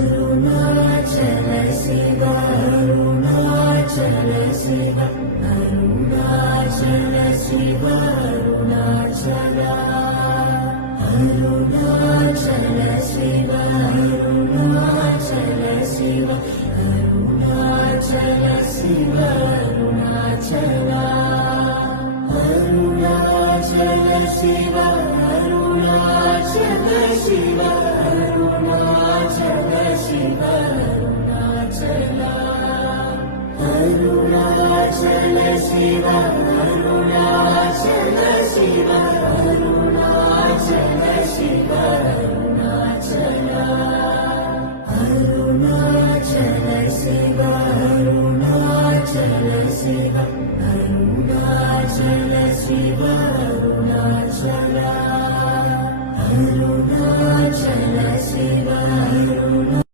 Arunachal Shiva Arunachal Shiva Arunachal Shiva Arunachal Arunachal Shiva Arunachal Shiva Arunachal Shiva Arunachal Arunachal Shiva Arunachal Shiva Arunachal Shiva Arunachal Arunachal Shiva Arunachal Shiva Arunachal Shiva Arunachal Arunachal Shiva Arunachal Shiva Arunachal Shiva